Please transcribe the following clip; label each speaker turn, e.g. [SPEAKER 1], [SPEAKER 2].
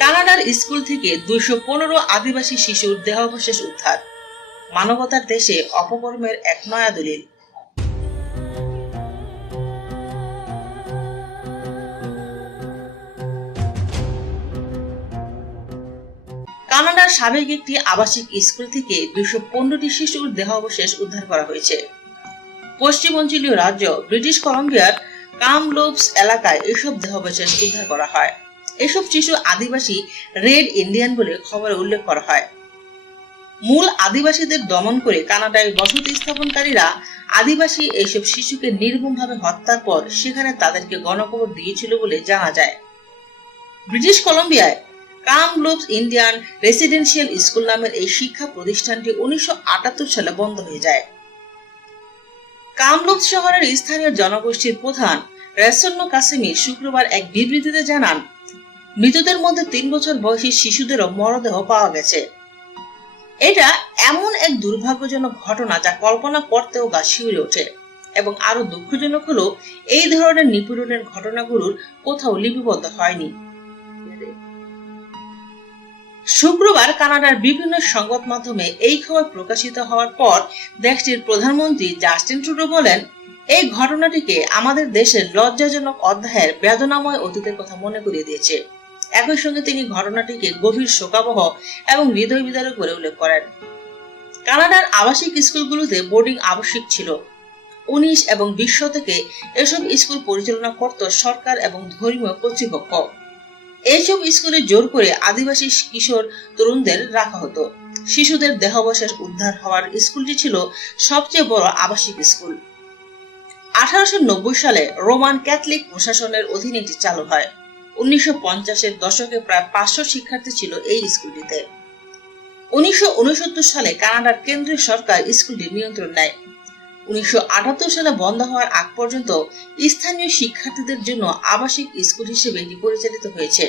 [SPEAKER 1] কানাডার স্কুল থেকে দুইশো পনেরো আদিবাসী শিশুর দেহাবশেষ উদ্ধার। মানবতার দেশে অপকর্মের এক নয়া দলিল। কানাডার সাবেক একটি আবাসিক স্কুল থেকে দুইশো পনেরোটি শিশুর দেহাবশেষ উদ্ধার করা হয়েছে। পশ্চিমাঞ্চলীয় রাজ্য, ব্রিটিশ কলম্বিয়ার কামলোপস এলাকায় এসব দেহাবশেষ উদ্ধার করা হয়। এসব শিশু আদিবাসী রেড ইন্ডিয়ান বলে খবরে উল্লেখ করা হয়। মূল আদিবাসীদের দমন করে কানাডায় বসতি স্থাপনকারীরা আদিবাসী এইসব শিশুকে নির্মমভাবে হত্যার পর সেখানে তাদেরকে গণকবর দিয়েছিল বলে জানা যায়। ব্রিটিশ কলম্বিয়ায় কামলুপস ইন্ডিয়ান রেসিডেন্সিয়াল স্কুল নামের এই শিক্ষা প্রতিষ্ঠানটি উনিশশো আটাত্তর সালে বন্ধ হয়ে যায়। কামলুপস শহরের স্থানীয় জনগোষ্ঠীর প্রধান রেসন্ন কাসেমি শুক্রবার এক বিবৃতিতে জানান মৃতদের মধ্যে তিন বছর বয়সী শিশুদেরও মরদেহ পাওয়া গেছে। এটা এমন এক দুর্ভাগ্যজনক ঘটনা যা কল্পনা করতেও গা শিউরে ওঠে এবং আরও দুঃখজনক হলো, এই ধরনের নিপীড়নের ঘটনাগুলোর কোথাও লিপিবদ্ধ হয়নি। শুক্রবার কানাডার বিভিন্ন সংবাদ মাধ্যমে এই খবর প্রকাশিত হওয়ার পর দেশটির প্রধানমন্ত্রী জাস্টিন ট্রুডো বলেন, এই ঘটনাটিকে আমাদের দেশের লজ্জাজনক অধ্যায়ের বেদনাময় অতীতের কথা মনে করিয়ে দিয়েছে। একই সঙ্গে তিনি ঘটনাটিকে গভীর শোকাবহ এবং হৃদয় বিদারক বলে উল্লেখ করেন। কানাডার আবাসিক স্কুলগুলোতে বোর্ডিং আবশ্যিক ছিল। উনিশ এবং বিশ শতকে এসব স্কুল পরিচালনা করত সরকার এবং ধর্মীয় কর্তৃপক্ষ। এইসব স্কুলে জোর করে আদিবাসী কিশোর তরুণদের রাখা হতো। শিশুদের দেহাবশেষ উদ্ধার হওয়ার স্কুলটি ছিল সবচেয়ে বড় আবাসিক স্কুল। আঠারোশো নব্বই সালে রোমান ক্যাথলিক প্রশাসনের অধীনে এটি চালু হয়। উনিশশো দশকে প্রায় পাঁচশো শিক্ষার্থী ছিল এই স্কুলটিতে। উনিশশো উনসত্তর সালে কানাডার কেন্দ্রীয় সরকার স্কুলটি নিয়ন্ত্রণ নেয়। উনিশশো আটাত্তর সালে বন্ধ হওয়ার আগ পর্যন্ত স্থানীয় শিক্ষার্থীদের জন্য আবাসিক স্কুল হিসেবে এটি পরিচালিত হয়েছে।